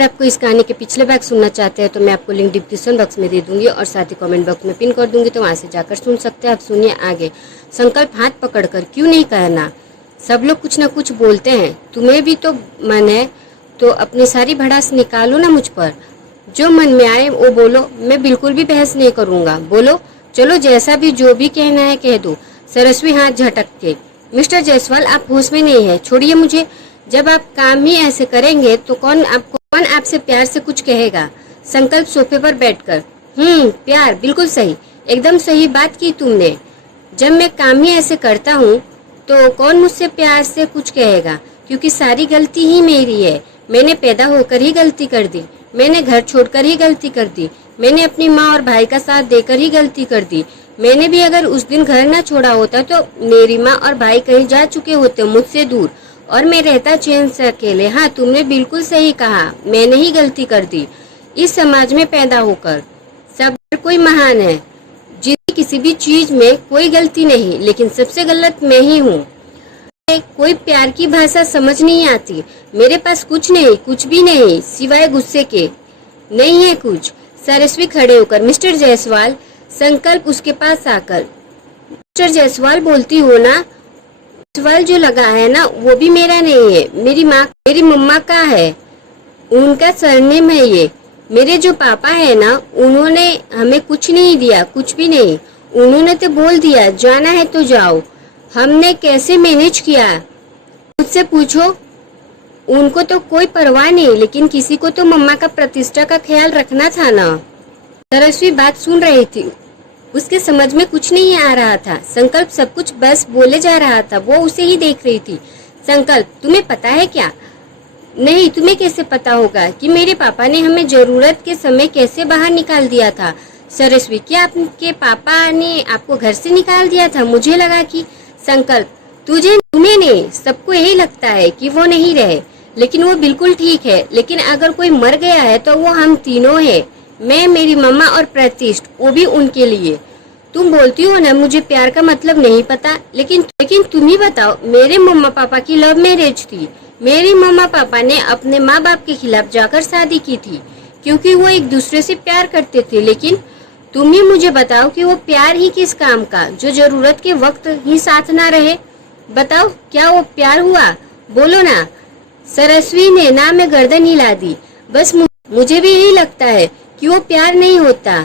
अगर आपको इस कहानी के पिछले भाग सुनना चाहते हैं तो मैं आपको लिंक डिस्क्रिप्शन बॉक्स में दे दूंगी और साथ ही कमेंट बॉक्स में पिन कर दूंगी, तो वहां से जाकर सुन सकते हैं। आप सुनिए आगे। संकल्प हाथ पकड़कर क्यों नहीं कहना, सब लोग कुछ न कुछ बोलते हैं, तुम्हें भी तो मन है तो अपनी सारी भड़ास निकालो ना मुझ पर। जो मन में आए वो बोलो, मैं बिल्कुल भी बहस नहीं करूंगा। बोलो, चलो जैसा भी जो भी कहना है कह दो। सरस्वी हाथ झटक के, मिस्टर जायसवाल आप होश में नहीं है, छोड़िए मुझे। जब आप काम ही ऐसे करेंगे तो कौन आपसे प्यार से कुछ कहेगा। संकल्प सोफे पर बैठकर, प्यार, बिल्कुल सही, एकदम सही बात की तुमने। जब मैं काम ही ऐसे करता हूँ तो कौन मुझसे प्यार से कुछ कहेगा, क्योंकि सारी गलती ही मेरी है। मैंने पैदा होकर ही गलती कर दी, मैंने घर छोड़कर ही गलती कर दी, मैंने अपनी माँ और भाई का साथ देकर ही गलती कर दी। मैंने भी अगर उस दिन घर न छोड़ा होता तो मेरी माँ और भाई कहीं जा चुके होते मुझसे दूर, और मैं रहता चैन से अकेले। हाँ, तुमने बिल्कुल सही कहा, मैंने ही गलती कर दी। इस समाज में पैदा होकर सब कोई महान है, जिसकी किसी भी चीज में कोई गलती नहीं, लेकिन सबसे गलत मैं ही हूँ। कोई प्यार की भाषा समझ नहीं आती। मेरे पास कुछ नहीं, कुछ भी नहीं सिवाय गुस्से के। नहीं है कुछ। सरस्वी खड़े होकर, मिस्टर जायसवाल। संकल्प उसके पास आकर, मिस्टर जायसवाल बोलती हो ना, जायसवाल जो लगा है ना वो भी मेरा नहीं है, मेरी मम्मा का है, उनका सरनेम है ये। मेरे जो पापा है ना उन्होंने हमें कुछ नहीं दिया, कुछ भी नहीं। उन्होंने तो बोल दिया जाना है तो जाओ। हमने कैसे मैनेज किया मुझसे पूछो। उनको तो कोई परवाह नहीं, लेकिन किसी को तो मम्मा का प्रतिष्ठा का ख्याल रखना था ना। सरस्वी बात सुन रही थी, उसके समझ में कुछ नहीं आ रहा था। संकल्प सब कुछ बस बोले जा रहा था, वो उसे ही देख रही थी। संकल्प, तुम्हें पता है क्या? नहीं, तुम्हें कैसे पता होगा कि मेरे पापा ने हमें जरूरत के समय कैसे बाहर निकाल दिया था। सरस्वी, क्या आपके पापा ने आपको घर से निकाल दिया था? मुझे लगा कि। संकल्प, तुम्हें नहीं, सबको यही लगता है कि वो नहीं रहे, लेकिन वो बिल्कुल ठीक है। लेकिन अगर कोई मर गया है तो वो हम तीनों है, मैं, मेरी मम्मा और प्रतिष्ठ, वो भी उनके लिए। तुम बोलती हो ना मुझे प्यार का मतलब नहीं पता, लेकिन तुम ही बताओ। मेरे मम्मा पापा की लव मैरिज थी। मेरे मम्मा पापा ने अपने माँ बाप के खिलाफ जाकर शादी की थी, क्योंकि वो एक दूसरे से प्यार करते थे। लेकिन तुम ही मुझे बताओ कि वो प्यार ही किस काम का, जो जरूरत के वक्त ही साथ ना रहे। बताओ, क्या वो प्यार हुआ? बोलो ना। सरस्वी ने ना में गर्दन हिला दी। बस मुझे भी यही लगता है कि वो प्यार नहीं होता।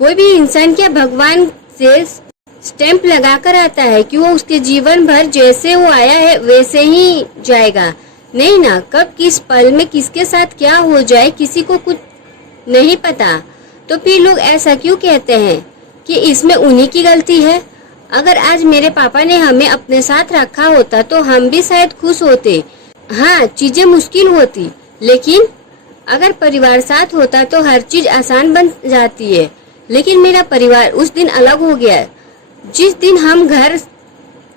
कोई भी इंसान क्या भगवान से स्टैंप लगाकर आता है कि वो उसके जीवन भर जैसे वो आया है वैसे ही जाएगा? नहीं ना। कब किस पल में किसके साथ क्या हो जाए किसी को कुछ नहीं पता। तो फिर लोग ऐसा क्यों कहते हैं कि इसमें उन्हीं की गलती है? अगर आज मेरे पापा ने हमें अपने साथ रखा होता तो हम भी शायद खुश होते। हाँ, चीजें मुश्किल होती, लेकिन अगर परिवार साथ होता तो हर चीज आसान बन जाती है। लेकिन मेरा परिवार उस दिन अलग हो गया, जिस दिन हम घर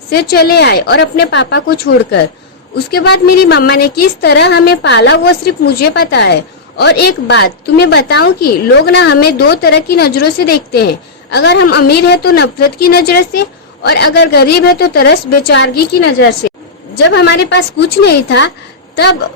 से चले आए और अपने पापा को छोड़कर। उसके बाद मेरी मम्मा ने किस तरह हमें पाला वो सिर्फ मुझे पता है। और एक बात तुम्हें बताऊं कि लोग ना हमें दो तरह की नजरों से देखते हैं। अगर हम अमीर है तो नफरत की नजर से, और अगर गरीब है तो तरस बेचारगी की नजर से। जब हमारे पास कुछ नहीं था तब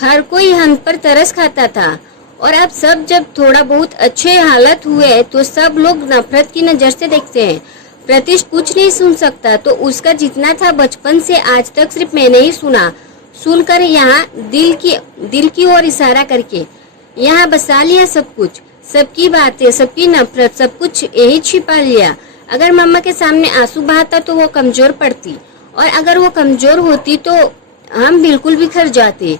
हर कोई हम पर तरस खाता था, और अब सब जब थोड़ा बहुत अच्छे हालत हुए तो सब लोग नफरत की नजर से देखते हैं। प्रतिष्ठ कुछ नहीं सुन सकता, तो उसका जितना था बचपन से आज तक सिर्फ मैंने ही सुना। सुनकर यहाँ दिल की ओर इशारा करके यहाँ बसा लिया सब कुछ, सबकी बातें, सबकी नफरत, सब कुछ यही छिपा लिया। अगर मम्मा के सामने आंसू बहाता तो वो कमजोर पड़ती, और अगर वो कमजोर होती तो हम बिल्कुल बिखर जाते।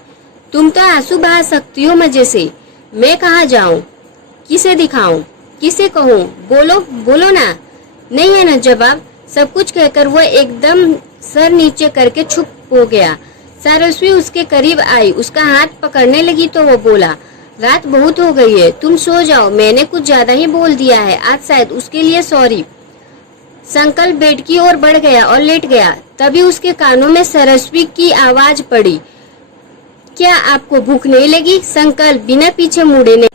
तुम तो आंसू बहा सकती हो मजे से, मैं कहाँ जाऊँ, किसे दिखाऊं, किसे कहूँ? बोलो ना। नहीं है ना जवाब। सब कुछ कहकर वो एकदम सर नीचे करके चुप हो गया। सरस्वी उसके करीब आई, उसका हाथ पकड़ने लगी तो वो बोला, रात बहुत हो गई है, तुम सो जाओ, मैंने कुछ ज्यादा ही बोल दिया है आज, शायद उसके लिए सॉरी। संकल्प बेड की ओर बढ़ गया और लेट गया। तभी उसके कानों में सरस्वी की आवाज पड़ी, क्या आपको भूख नहीं लगी? संकल्प बिना पीछे मुड़े ने,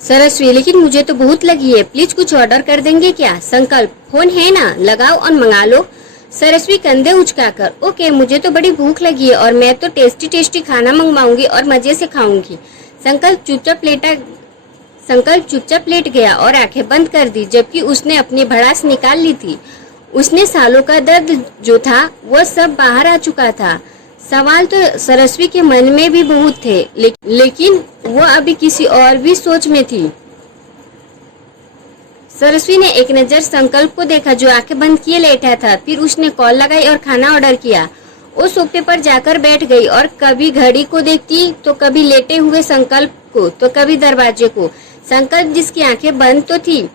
सरस्वी, लेकिन मुझे तो भूख लगी है, प्लीज कुछ ऑर्डर कर देंगे क्या? संकल्प, फोन है ना, लगाओ और मंगा लो। सरस्वी कंधे उचकाकर, ओके मुझे तो बड़ी भूख लगी है और मैं तो टेस्टी टेस्टी खाना मंगवाऊंगी और मजे से खाऊंगी। संकल्प चुपचाप लेट गया और आंखें बंद कर दी, जबकि उसने अपनी भड़ास निकाल ली थी। उसने सालों का दर्द जो था वो सब बाहर आ चुका था। सवाल तो सरस्वी के मन में भी बहुत थे, लेकिन वो अभी किसी और भी सोच में थी। सरस्वी ने एक नजर संकल्प को देखा जो आंखें बंद किए लेटा था। फिर उसने कॉल लगाई और खाना ऑर्डर किया। वो सोफे पर जाकर बैठ गई और कभी घड़ी को देखती तो कभी लेटे हुए संकल्प को तो कभी दरवाजे को। संकल्प जिसकी आंखें बंद तो थी,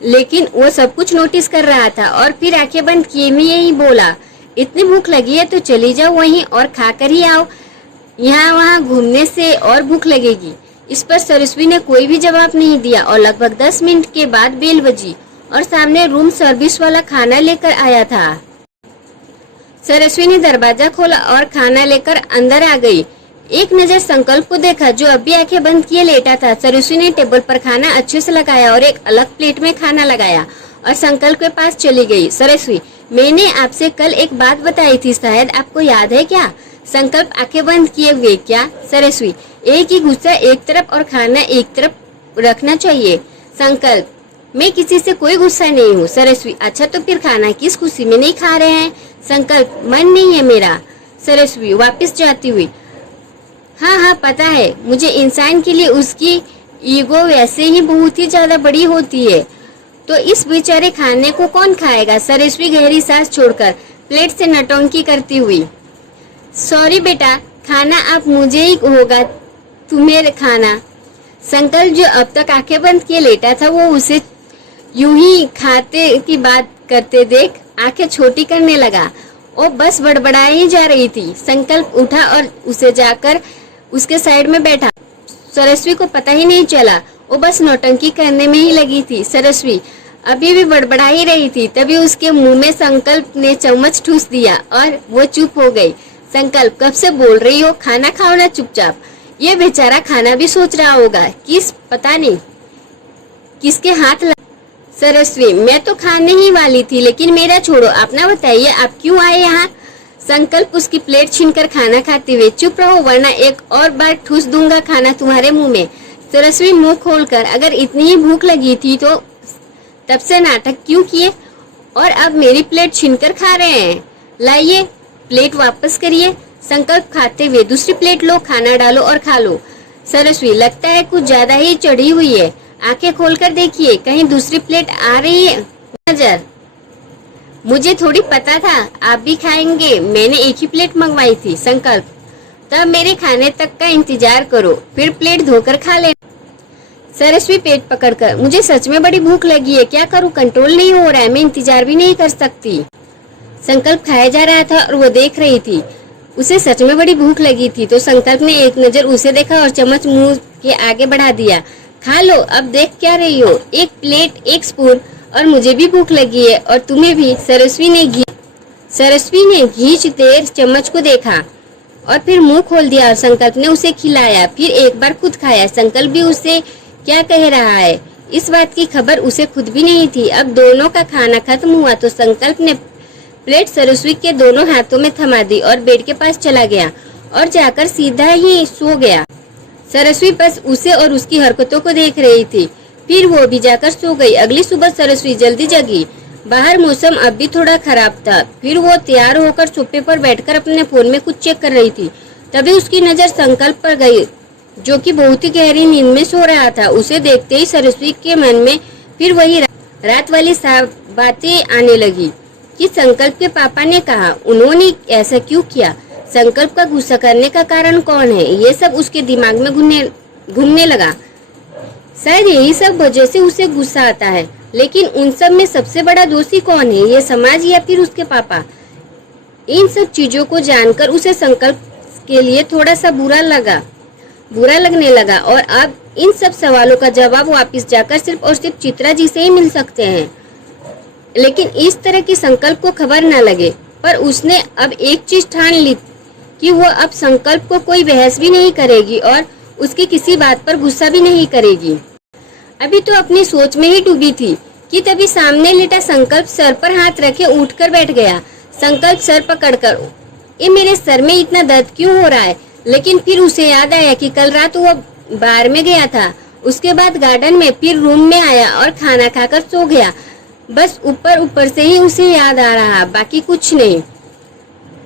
लेकिन वो सब कुछ नोटिस कर रहा था और फिर आंखें बंद किए में यही बोला, इतनी भूख लगी है तो चली जाओ वहीं और खाकर ही आओ, यहाँ वहाँ घूमने से और भूख लगेगी। इस पर सरस्वी ने कोई भी जवाब नहीं दिया और लगभग 10 मिनट के बाद बेल बजी और सामने रूम सर्विस वाला खाना लेकर आया था। सरस्वी ने दरवाजा खोला और खाना लेकर अंदर आ गई। एक नजर संकल्प को देखा जो अभी आंखें बंद किए लेटा था। सरस्वी ने टेबल पर खाना अच्छे से लगाया और एक अलग प्लेट में खाना लगाया और संकल्प के पास चली गई। सरस्वी, मैंने आपसे कल एक बात बताई थी, शायद आपको याद है क्या? संकल्प आंखें बंद किए हुए, क्या? सरस्वी, एक ही गुस्सा एक तरफ और खाना एक तरफ रखना चाहिए। संकल्प, मैं किसी से कोई गुस्सा नहीं हूँ। सरस्वी, अच्छा तो फिर खाना किस खुशी में नहीं खा रहे हैं? संकल्प, मन नहीं है मेरा। सरस्वी वापस जाती हुई, हाँ हाँ पता है मुझे, इंसान के लिए उसकी ईगो वैसे ही बहुत ही ज्यादा बड़ी होती है, तो इस बेचारे खाने को कौन खाएगा? सरस्वी गहरी सांस छोड़कर प्लेट से नौटंकी करती हुई, सॉरी बेटा, खाना आप मुझे ही होगा, तुम्हें खाना। संकल्प जो अब तक आंखें बंद किए लेटा था वो उसे यूं ही खाते की बात करते देख आंखें छोटी करने लगा। वो बस बड़बड़ाए ही जा रही थी। संकल्प उठा और उसे जाकर उसके साइड में बैठा। सरस्वी को पता ही नहीं चला, वो बस नौटंकी करने में ही लगी थी। सरस्वी अभी भी बड़बड़ा ही रही थी, तभी उसके मुंह में संकल्प ने चम्मच ठूस दिया और वो चुप हो गई। संकल्प, कब से बोल रही हो, खाना खाओ ना चुपचाप। ये बेचारा खाना भी सोच रहा होगा, पता नहीं किसके हाथ लगा। सरस्वी, मैं तो खाने ही वाली थी, लेकिन मेरा छोड़ो, अपना बताइए आप क्यों आए यहाँ? संकल्प उसकी प्लेट छीनकर खाना खाते हुए, चुप रहो वरना एक और बार ठूस दूंगा खाना तुम्हारे मुंह में। सरस्वी मुंह खोलकर, अगर इतनी ही भूख लगी थी तो तब से नाटक क्यों किए और अब मेरी प्लेट छीनकर खा रहे हैं? लाइए प्लेट वापस करिए। संकल्प खाते हुए, दूसरी प्लेट लो, खाना डालो और खा लो। सरस्वी, लगता है कुछ ज्यादा ही चढ़ी हुई है, आंखें खोलकर देखिए, कहीं दूसरी प्लेट आ रही है नजर? मुझे थोड़ी पता था आप भी खाएंगे, मैंने एक ही प्लेट मंगवाई थी। संकल्प, तब मेरे खाने तक का इंतजार करो, फिर प्लेट धोकर खा ले। सरस्वी पेट पकड़कर, मुझे सच में बड़ी भूख लगी है, क्या करूं, कंट्रोल नहीं हो रहा है, मैं इंतजार भी नहीं कर सकती। संकल्प खाया जा रहा था और वो देख रही थी। उसे सच में बड़ी भूख लगी थी, तो संकल्प ने एक नजर उसे देखा और चम्मच मुंह के आगे बढ़ा दिया। खा लो, अब देख क्या रही हो, एक प्लेट एक स्पून, और मुझे भी भूख लगी है और तुम्हें भी। सरस्वी ने घींच देर चम्मच को देखा और फिर मुंह खोल दिया और संकल्प ने उसे खिलाया, फिर एक बार खुद खाया। संकल्प भी उसे क्या कह रहा है इस बात की खबर उसे खुद भी नहीं थी। अब दोनों का खाना खत्म हुआ तो संकल्प ने प्लेट सरस्वी के दोनों हाथों में थमा दी और बेड के पास चला गया और जाकर सीधा ही सो गया। सरस्वी बस उसे और उसकी हरकतों को देख रही थी, फिर वो भी जाकर सो गई। अगली सुबह सरस्वी जल्दी जगी। बाहर मौसम अब भी थोड़ा खराब था। फिर वो तैयार होकर सोफे पर बैठकर अपने फोन में कुछ चेक कर रही थी। तभी उसकी नजर संकल्प पर गई, जो कि बहुत ही गहरी नींद में सो रहा था। उसे देखते ही सरस्वी के मन में फिर वही रात वाली बातें आने लगी कि संकल्प के पापा ने कहा, उन्होंने ऐसा क्यों किया, संकल्प का गुस्सा करने का कारण कौन है, ये सब उसके दिमाग में घूमने लगा। शायद यही सब वजह से उसे गुस्सा आता है, लेकिन उन सब में सबसे बड़ा दोषी कौन है, ये समाज या फिर उसके पापा? इन सब चीजों को जानकर उसे संकल्प के लिए थोड़ा सा बुरा लगने लगा और अब इन सब सवालों का जवाब वापस जाकर सिर्फ और सिर्फ चित्रा जी से ही मिल सकते हैं। लेकिन इस तरह की संकल्प को खबर न लगे, पर उसने अब एक चीज ठान ली कि वो अब संकल्प को कोई बहस भी नहीं करेगी और उसकी किसी बात पर गुस्सा भी नहीं करेगी। अभी तो अपनी सोच में ही डूबी थी कि तभी सामने लेटा संकल्प सर पर हाथ रखे उठकर बैठ गया। संकल्प सर पकड़कर, ये मेरे सर में इतना दर्द क्यों हो रहा है? लेकिन फिर उसे याद आया कि कल रात वो बार में गया था। उसके बाद गार्डन में, फिर रूम में आया और खाना खाकर सो गया। बस ऊपर ऊपर से ही उसे याद आ रहा, बाकी कुछ नहीं।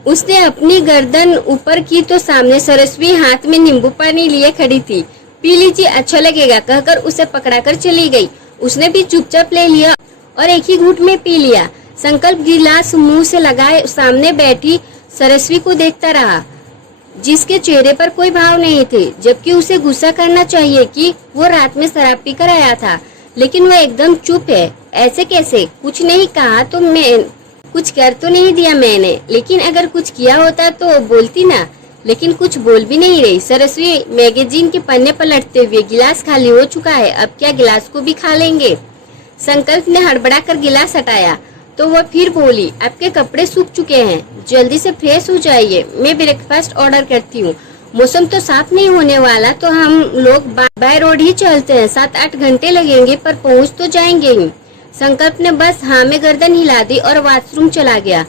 उसने अपनी गर्दन ऊपर की तो सामने सरस्वी हाथ में नींबू पानी लिए खड़ी थी। पी लीजिए, अच्छा लगेगा, कहकर उसे पकड़ाकर चली गई। उसने भी चुपचाप ले लिया और एक ही घूंट में पी लिया। संकल्प गिलास मुंह से लगाए सामने बैठी सरस्वी को देखता रहा, जिसके चेहरे पर कोई भाव नहीं थे, जबकि उसे गुस्सा करना चाहिए कि वो रात में शराब पीकर आया था, लेकिन वह एकदम चुप है। ऐसे कैसे? कुछ नहीं कहा तो मैं कुछ कर तो नहीं दिया मैंने, लेकिन अगर कुछ किया होता तो बोलती ना, लेकिन कुछ बोल भी नहीं रही। सरस्वी मैगजीन के पन्ने पलटते हुए, गिलास खाली हो चुका है, अब क्या गिलास को भी खा लेंगे? संकल्प ने हड़बड़ाकर गिलास हटाया तो वह फिर बोली, आपके कपड़े सूख चुके हैं, जल्दी से फ्रेश हो जाइए, मैं ब्रेकफास्ट ऑर्डर करती हूँ। मौसम तो साफ नहीं होने वाला तो हम लोग बाय रोड ही चलते हैं, 7-8 घंटे लगेंगे पर पहुँच तो जाएंगे ही। संकल्प ने बस हाँ में गर्दन हिला दी और वॉशरूम चला गया।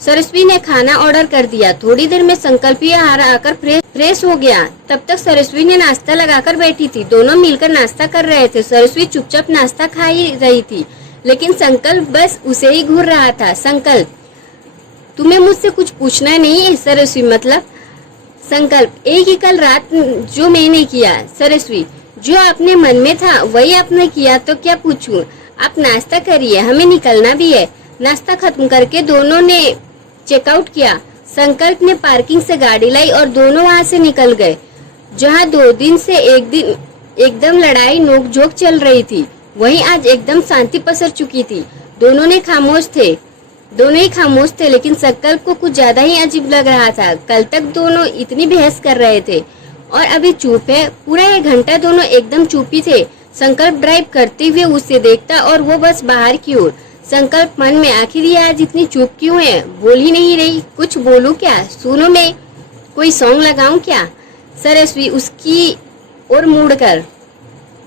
सरस्वी ने खाना ऑर्डर कर दिया। थोड़ी देर में संकल्प ही आकर फ्रेश हो गया। तब तक सरस्वी ने नाश्ता लगाकर बैठी थी। दोनों मिलकर नाश्ता कर रहे थे। सरस्वी चुपचाप नाश्ता खा ही रही थी, लेकिन संकल्प बस उसे ही घूर रहा था। संकल्प, तुम्हें मुझसे कुछ पूछना नहीं है? सरस्वी, मतलब? संकल्प, एक ही कल रात जो मैंने किया। सरस्वी, जो अपने मन में था वही आपने किया तो क्या पूछूं? आप नाश्ता करिए, हमें निकलना भी है। नाश्ता खत्म करके दोनों ने चेकआउट किया। संकल्प ने पार्किंग से गाड़ी लाई और दोनों वहां से निकल गए। जहां 2 दिन से एकदम लड़ाई नोकझोंक चल रही थी, वहीं आज एकदम शांति पसर चुकी थी। दोनों ही खामोश थे, लेकिन संकल्प को कुछ ज्यादा ही अजीब लग रहा था। कल तक दोनों इतनी बहस कर रहे थे और अभी चुप है। पूरा 1 घंटा दोनों एकदम चुप ही थे। संकल्प ड्राइव करते हुए उसे देखता और वो बस बाहर की ओर। संकल्प मन में, आखिर ये आज इतनी चुप क्यों है? बोल ही नहीं रही। कुछ बोलूं क्या? सुनो, मैं कोई सॉन्ग लगाऊं क्या? सरस्वी उसकी ओर मुड़कर,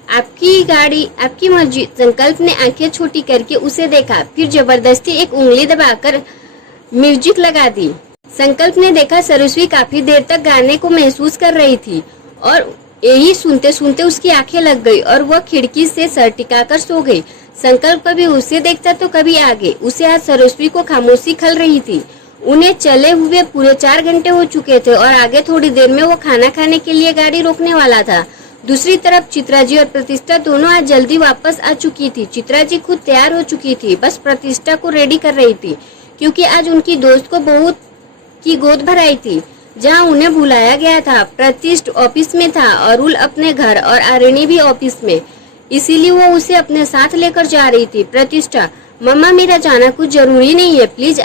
आपकी गाड़ी, आपकी मर्जी। संकल्प ने आंखें छोटी करके उसे देखा, फिर जबरदस्ती एक उंगली दबाकर म्यूजिक लगा दी। संकल्प ने देखा सरस्वी काफी देर तक गाने को महसूस कर रही थी और यही सुनते सुनते उसकी आंखें लग गई और वह खिड़की से सर टिकाकर सो गई। संकल्प कभी उसे देखता तो कभी आगे। उसे आज सरस्वी को खामोशी खल रही थी। उन्हें चले हुए पूरे 4 घंटे हो चुके थे और आगे थोड़ी देर में वो खाना खाने के लिए गाड़ी रोकने वाला था। दूसरी तरफ चित्रा जी और प्रतिष्ठा दोनों आज जल्दी वापस आ चुकी थी। चित्रा जी खुद तैयार हो चुकी थी, बस प्रतिष्ठा को रेडी कर रही थी, क्योंकि आज उनकी दोस्त को बहुत की गोद भराई थी जहां उन्हें बुलाया गया था। प्रतिष्ठा ऑफिस में था, अरुल अपने घर और आरिणी भी ऑफिस में, इसीलिए वो उसे अपने साथ लेकर जा रही थी। प्रतिष्ठा, मम्मा मेरा जाना कुछ जरूरी नहीं है, प्लीज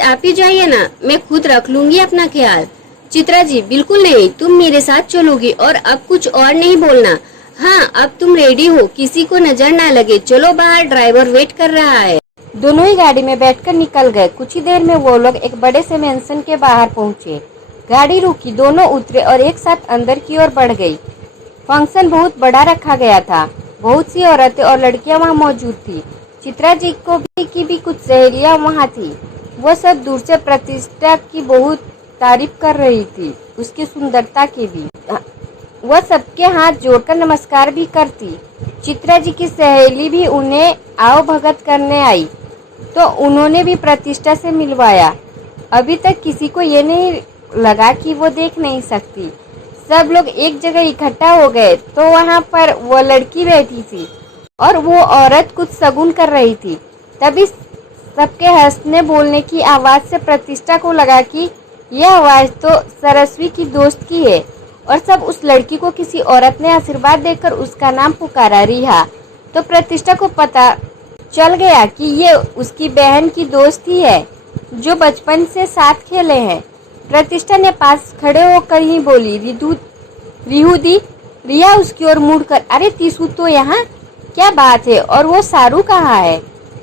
आप ही जाइए ना, मैं खुद रख लूंगी अपना ख्याल। चित्रा जी, बिल्कुल नहीं, तुम मेरे साथ चलोगी और अब कुछ और नहीं बोलना। हाँ, अब तुम रेडी हो, किसी को नजर ना लगे। चलो बाहर, ड्राइवर वेट कर रहा है। दोनों ही गाड़ी में बैठकर निकल गए। कुछ ही देर में वो लोग एक बड़े से मेंशन के बाहर पहुंचे। गाड़ी रुकी, दोनों उतरे और एक साथ अंदर की ओर बढ़ गई। फंक्शन बहुत बड़ा रखा गया था। बहुत सी औरतें और लड़कियां वहां मौजूद थी। चित्रा जी की भी कुछ सहेलियां वहां थी। वो सब दूर से प्रतिष्ठा की बहुत तारीफ कर रही थी, उसकी सुंदरता की भी। वह सबके हाथ जोड़कर नमस्कार भी करती। चित्रा जी की सहेली भी उन्हें आओ भगत करने आई तो उन्होंने भी प्रतिष्ठा से मिलवाया। अभी तक किसी को ये नहीं लगा कि वो देख नहीं सकती। सब लोग एक जगह इकट्ठा हो गए तो वहां पर वो लड़की बैठी थी और वो औरत कुछ शगुन कर रही थी। तभी सबके हंसने बोलने की आवाज से प्रतिष्ठा को लगा कि यह आवाज तो सरस्वी की दोस्त की है और सब उस लड़की को किसी औरत ने आशीर्वाद देकर उसका नाम पुकारा, रिहा। तो प्रतिष्ठा को पता चल गया कि ये उसकी बहन की दोस्त ही है जो बचपन से साथ खेले हैं। प्रतिष्ठा ने पास खड़े होकर ही बोली, रिहू दी। रिया उसकी ओर मुड़कर, अरे तीसू तो यहाँ, क्या बात है? और वो सारू कहाँ है?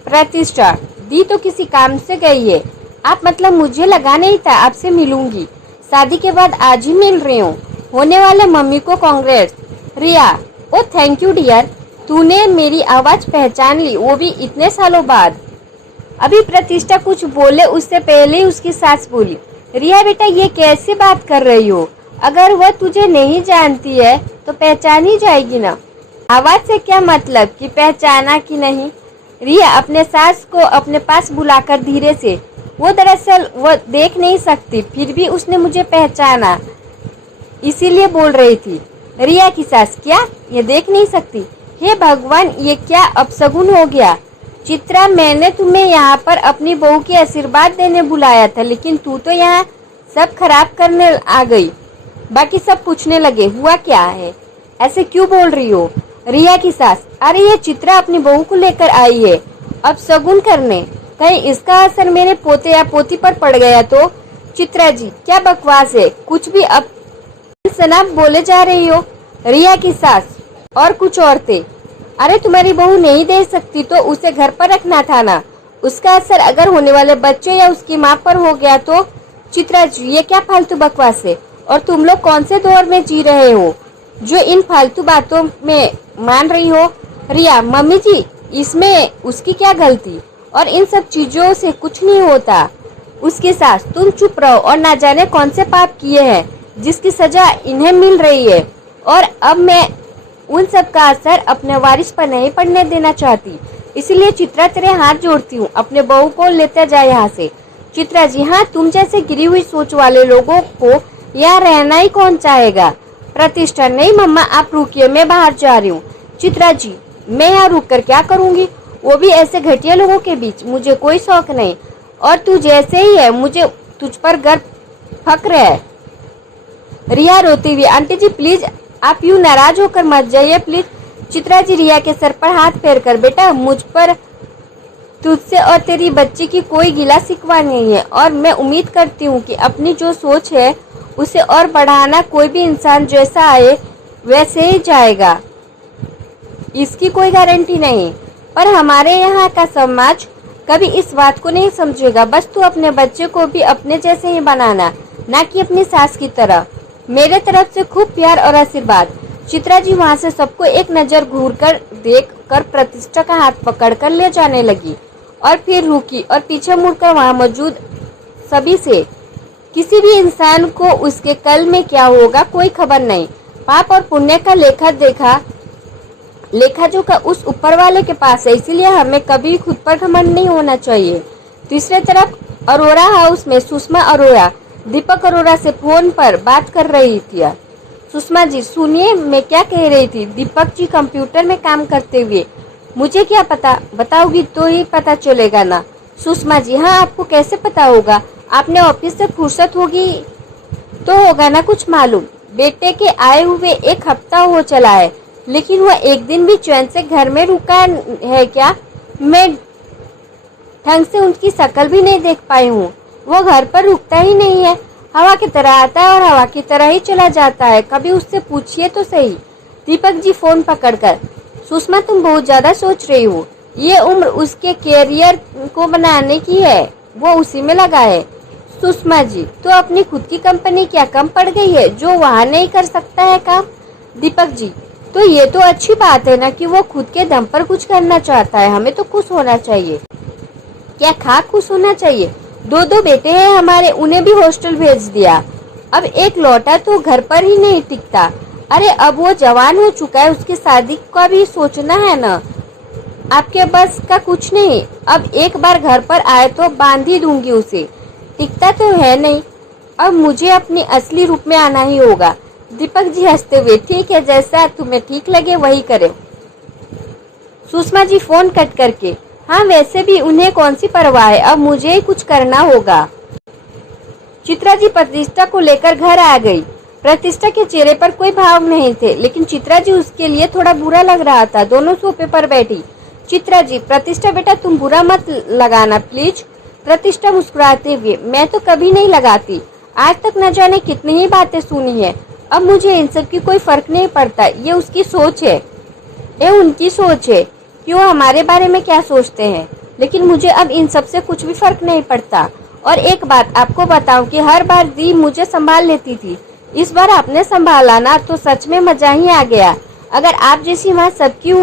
प्रतिष्ठा, दी तो किसी काम से गई है। आप मतलब मुझे लगा नहीं था आपसे मिलूंगी, शादी के बाद आज ही मिल रही हूँ। होने वाले मम्मी को कांग्रेस। रिया, ओ थैंक यू डियर, तूने मेरी आवाज पहचान ली, वो भी इतने सालों बाद। अभी प्रतिष्ठा कुछ बोले उससे पहले ही उसकी सास बोली, रिया बेटा ये कैसे बात कर रही हो? अगर वह तुझे नहीं जानती है तो पहचान ही जाएगी ना। आवाज से क्या मतलब कि पहचाना कि नहीं? रिया अपने सास को अपने पास बुलाकर धीरे से, वो दरअसल वो देख नहीं सकती, फिर भी उसने मुझे पहचाना इसीलिए बोल रही थी। रिया की सास, क्या ये देख नहीं सकती? हे भगवान, ये क्या अपशगुन हो गया? चित्रा, मैंने तुम्हें यहाँ पर अपनी बहू के आशीर्वाद देने बुलाया था, लेकिन तू तो यहाँ सब खराब करने आ गई। बाकी सब पूछने लगे, हुआ क्या है, ऐसे क्यों बोल रही हो? रिया की सास, अरे ये चित्रा अपनी बहू को लेकर आई है अब शगुन करने, कहीं इसका असर मेरे पोते या पोती पर पड़ गया तो? चित्रा जी, क्या बकवास है, कुछ भी अब सनाब बोले जा रही हो। रिया की सास, और कुछ औरतें, अरे तुम्हारी बहू नहीं दे सकती तो उसे घर पर रखना था ना, उसका असर अगर होने वाले बच्चे या उसकी माँ पर हो गया तो? चित्रा जी, ये क्या फालतू बकवास है, और तुम लोग कौन से दौर में जी रहे हो जो इन फालतू बातों में मान रही हो? रिया, मम्मी जी, इसमें उसकी क्या गलती, और इन सब चीजों से कुछ नहीं होता। उसकी सास, तुम चुप रहो, और ना जाने कौन से पाप किए हैं जिसकी सजा इन्हें मिल रही है, और अब मैं उन सब का असर अपने वारिस पर नहीं पड़ने देना चाहती, इसलिए चित्रा तेरे हाथ जोड़ती हूँ, अपने बहू को लेते जा यहाँ से। चित्रा जी, हाँ, तुम जैसे गिरी हुई सोच वाले लोगों को यहाँ रहना ही कौन चाहेगा? प्रतिष्ठा, नहीं मम्मा, आप रुकिए, मैं बाहर जा रही हूँ। चित्रा जी, मैं यहाँ रुक कर क्या करूँगी, वो भी ऐसे घटिया लोगों के बीच, मुझे कोई शौक नहीं, और तू जैसे ही है मुझे तुझ पर गर्व फक्र है। रिया रोती हुई, आंटी जी प्लीज आप यूं नाराज होकर मत जाइए प्लीज। चित्रा जी रिया के सर पर हाथ फेर कर, बेटा मुझ पर तुझसे और तेरी बच्ची की कोई गिला शिकवा नहीं है, और मैं उम्मीद करती हूँ कि अपनी जो सोच है उसे और बढ़ाना, कोई भी इंसान जैसा आए वैसे ही जाएगा, इसकी कोई गारंटी नहीं, पर हमारे यहाँ का समाज कभी इस बात को नहीं समझेगा। बस तू अपने बच्चे को भी अपने जैसे ही बनाना, ना कि अपनी सास की तरह। मेरे तरफ से खूब प्यार और आशीर्वाद। चित्रा जी वहाँ से सबको एक नज़र घूरकर देख कर प्रतिष्ठा का हाथ पकड़कर ले जाने लगी, और फिर रुकी और पीछे मुड़कर वहाँ मौजूद सभी से, किसी भी इंसान को उसके कल में क्या होगा कोई खबर नहीं। पाप और पुण्य का लेखा जोखा उस ऊपर वाले के पास है, इसीलिए हमें कभी खुद पर घमंड नहीं होना चाहिए। तीसरी तरफ अरोरा हाउस में सुषमा अरोरा दीपक अरोरा से फोन पर बात कर रही थी। सुषमा जी, सुनिए, मैं क्या कह रही थी, दीपक जी कंप्यूटर में काम करते हुए, मुझे क्या पता, बताओगी तो ही पता चलेगा ना। सुषमा जी, हाँ, आपको कैसे पता होगा, आपने ऑफिस से फुर्सत होगी तो होगा ना कुछ मालूम। बेटे के आए हुए 1 हफ्ता हो चला है, लेकिन वह एक दिन भी चैन से घर में रुका है क्या? मैं ढंग से उनकी शक्ल भी नहीं देख पाई हूँ। वो घर पर रुकता ही नहीं है, हवा की तरह आता है और हवा की तरह ही चला जाता है, कभी उससे पूछिए तो सही। दीपक जी फोन पकड़कर, सुषमा तुम बहुत ज्यादा सोच रही हो, ये उम्र उसके कैरियर को बनाने की है, वो उसी में लगा है। सुषमा जी, तो अपनी खुद की कंपनी क्या कम पड़ गई है जो वहाँ नहीं कर सकता है काम? दीपक जी, तो ये तो अच्छी बात है ना कि वो खुद के दम पर कुछ करना चाहता है, हमें तो खुश होना चाहिए। क्या खा खुश होना चाहिए? 2 बेटे हैं हमारे, उन्हें भी हॉस्टल भेज दिया, अब एक लौटा तो घर पर ही नहीं टिकता। अरे अब वो जवान हो चुका है, उसकी शादी का भी सोचना है ना, आपके बस का कुछ नहीं। अब एक बार घर पर आए तो बांध ही दूंगी उसे, टिकता तो है नहीं, अब मुझे अपने असली रूप में आना ही होगा। दीपक जी हंसते हुए, ठीक है, जैसा तुम्हें ठीक लगे वही करें। सुषमा जी फोन कट करके, हाँ वैसे भी उन्हें कौन सी परवाह है, अब मुझे ही कुछ करना होगा। चित्रा जी प्रतिष्ठा को लेकर घर आ गई। प्रतिष्ठा के चेहरे पर कोई भाव नहीं थे, लेकिन चित्रा जी उसके लिए थोड़ा बुरा लग रहा था। दोनों सोफे पर बैठी। चित्रा जी, प्रतिष्ठा बेटा तुम बुरा मत लगाना प्लीज। प्रतिष्ठा मुस्कुराते हुए, मैं तो कभी नहीं लगाती, आज तक न जाने कितनी ही बातें सुनी है, अब मुझे इन सब की कोई फर्क नहीं पड़ता, ये उसकी सोच है, ये उनकी सोच है कि वो हमारे बारे में क्या सोचते हैं, लेकिन मुझे अब इन सब से कुछ भी फर्क नहीं पड़ता। और एक बात आपको बताऊं कि हर बार दी मुझे संभाल लेती थी, इस बार आपने संभाला ना तो सच में मजा ही आ गया। अगर आप जैसी माँ सबकी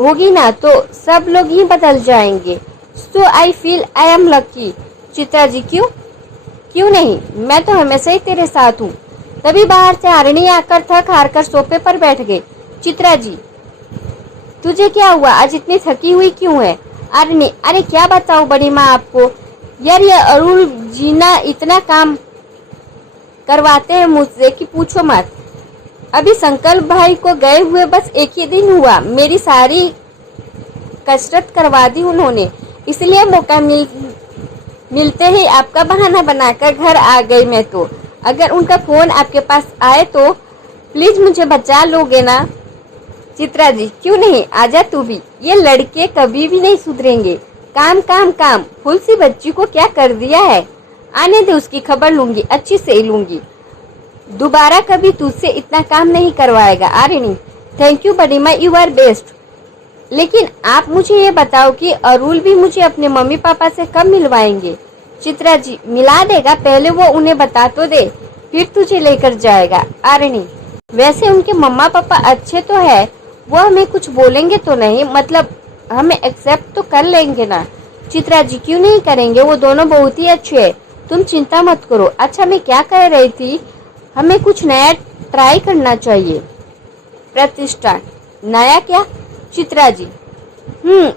होगी ना तो सब लोग ही बदल जाएंगे। So I feel I am lucky. Chitra ji क्यों? क्यों नहीं, मैं तो हमेशा ही तेरे साथ हूँ। तभी बाहर से आरणी आकर थक हार कर सोफे पर बैठ गई। चित्रा जी तुझे क्या हुआ, आज इतनी थकी हुई क्यों है? आरणी अरे क्या बताऊं बड़ी माँ आपको, यार ये अरुण जीना इतना काम करवाते हैं मुझसे कि पूछो मत। अभी संकल्प भाई को गए हुए बस एक ही दिन हुआ, मेरी सारी कसरत करवा दी उन्होंने, इसलिए मौका मिलते ही आपका बहाना बनाकर घर आ गई मैं। तो अगर उनका फोन आपके पास आए तो प्लीज मुझे बचा लोगे ना? चित्रा जी क्यों नहीं, आजा तू भी। ये लड़के कभी भी नहीं सुधरेंगे, काम काम काम। फुल सी बच्ची को क्या कर दिया है, आने दे उसकी खबर लूंगी, अच्छी से ही लूंगी। दोबारा कभी तुझसे इतना काम नहीं करवाएगा। आर्यनी थैंक यू बड़ी माँ, यू आर बेस्ट। लेकिन आप मुझे ये बताओ कि अरुल भी मुझे अपने मम्मी पापा से कब मिलवाएंगे? चित्रा जी मिला देगा, पहले वो उन्हें बता तो दे, फिर तुझे लेकर जाएगा। आर्यनी वैसे उनके मम्मा पापा अच्छे तो है, वो हमें कुछ बोलेंगे तो नहीं, मतलब हमें एक्सेप्ट तो कर लेंगे ना? चित्रा जी क्यों नहीं करेंगे, वो दोनों बहुत ही अच्छे हैं, तुम चिंता मत करो। अच्छा मैं क्या कह रही थी, हमें कुछ नया ट्राई करना चाहिए। प्रतिष्ठा नया क्या? चित्रा जी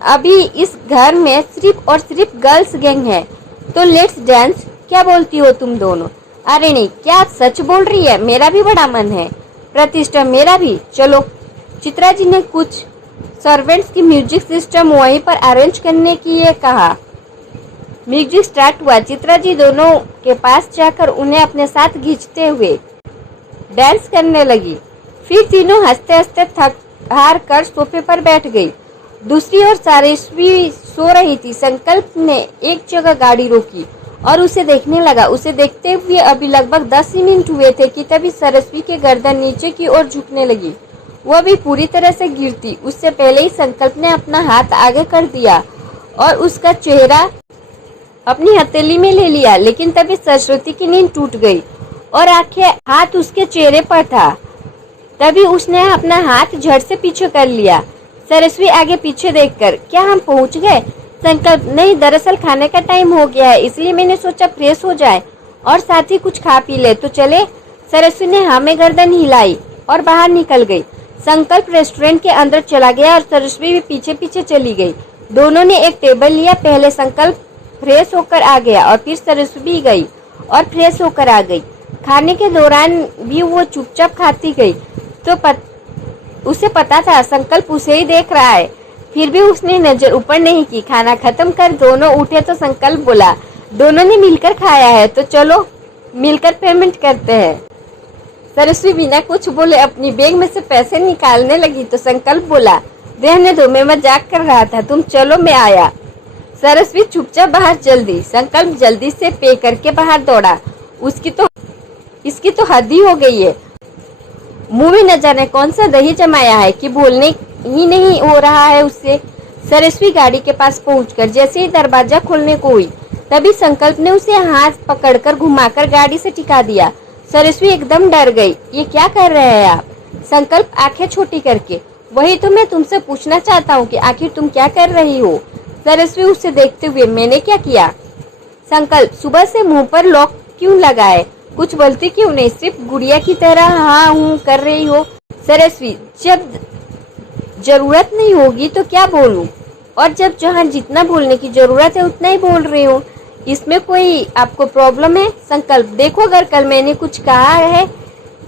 अभी इस घर में सिर्फ और सिर्फ गर्ल्स गैंग है, तो लेट्स डांस, क्या बोलती हो तुम दोनों? अरे नहीं क्या आप सच बोल रही है, मेरा भी बड़ा मन है। प्रतिष्ठा मेरा भी, चलो। चित्रा जी ने कुछ सर्वेंट्स की म्यूजिक सिस्टम वहीं पर अरेंज करने की ये कहा। म्यूजिक स्टार्ट हुआ, चित्रा जी दोनों के पास जाकर उन्हें अपने साथ खींचते हुए डांस करने लगी। फिर तीनों हंसते हंसते थक हार कर सोफे पर बैठ गई। दूसरी ओर सरस्वी सो रही थी। संकल्प ने एक जगह गाड़ी रोकी और उसे देखने लगा। उसे देखते हुए अभी लगभग 10 ही मिनट हुए थे कि तभी सरस्वी की गर्दन नीचे की ओर झुकने लगी। वह भी पूरी तरह से गिरती उससे पहले ही संकल्प ने अपना हाथ आगे कर दिया और उसका चेहरा अपनी हथेली में ले लिया। लेकिन तभी सरस्वती की नींद टूट गई और आंखें हाथ उसके चेहरे पर था। तभी उसने अपना हाथ झट से पीछे कर लिया। सरस्वी आगे पीछे देखकर, क्या हम पहुंच गए? संकल्प नहीं, दरअसल खाने का टाइम हो गया है, इसलिए मैंने सोचा फ्रेश हो जाए और साथ ही कुछ खा पी ले, तो चले। सरस्वी ने हाँ में गर्दन हिलाई और बाहर निकल गई। संकल्प रेस्टोरेंट के अंदर चला गया और सरस्वी भी पीछे पीछे चली गई। दोनों ने एक टेबल लिया। पहले संकल्प फ्रेश होकर आ गया और फिर सरस्वी गई और फ्रेश होकर आ गई। खाने के दौरान भी वो चुपचाप खाती गई, तो उसे पता था संकल्प उसे ही देख रहा है, फिर भी उसने नजर ऊपर नहीं की। खाना खत्म कर दोनों उठे तो संकल्प बोला, दोनों ने मिलकर खाया है तो चलो मिलकर पेमेंट करते हैं। सरस्वी बिना कुछ बोले अपनी बैग में से पैसे निकालने लगी तो संकल्प बोला, रहने दो, मैं मजाक कर रहा था, तुम चलो मैं आया। सरस्वी चुपचाप बाहर चल दी। संकल्प जल्दी से पे करके बाहर दौड़ा। इसकी तो हद ही हो गई है, मुंह में न जाने कौन सा दही जमाया है कि बोलने ही नहीं हो रहा है उससे। सरस्वी गाड़ी के पास पहुंचकर जैसे ही दरवाजा खोलने को हुई तभी संकल्प ने उसे हाथ पकड़कर घुमाकर गाड़ी से टिका दिया। सरस्वी एकदम डर गई, ये क्या कर रहे हैं आप? संकल्प आंखें छोटी करके, वही तो मैं तुमसे पूछना चाहता हूँ कि आखिर तुम क्या कर रही हो? सरस्वी उसे देखते हुए, मैंने क्या किया? संकल्प सुबह से मुंह पर लॉक क्यों लगाए, कुछ बोलती क्यों नहीं, सिर्फ गुड़िया की तरह हाँ हूँ कर रही हो? सरस्वी जब जरूरत नहीं होगी तो क्या बोलूं, और जब जहाँ जितना बोलने की जरूरत है उतना ही बोल रही हूँ, इसमें कोई आपको प्रॉब्लम है? संकल्प देखो अगर कल मैंने कुछ कहा है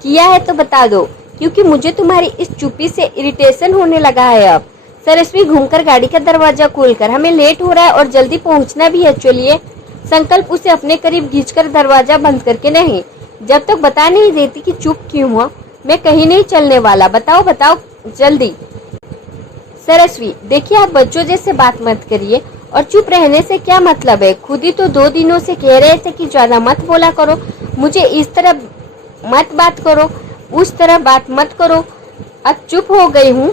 किया है तो बता दो, क्योंकि मुझे तुम्हारी इस चुप्पी से इरिटेशन होने लगा है अब। सरस्वी घूमकर गाड़ी का दरवाजा खोलकर, हमें लेट हो रहा है और जल्दी पहुंचना भी है, चलिए। संकल्प उसे अपने करीब खींचकर दरवाजा बंद करके, नहीं, जब तक बता नहीं देती कि चुप क्यों हो, मैं कहीं नहीं चलने वाला, बताओ बताओ जल्दी। सरस्वी देखिए आप बच्चों जैसे बात मत करिए, और चुप रहने से क्या मतलब है? खुद ही तो 2 दिनों से कह रहे थे कि ज्यादा मत बोला करो, मुझे इस तरह मत बात करो, उस तरह बात मत करो। अब चुप हो गई हूँ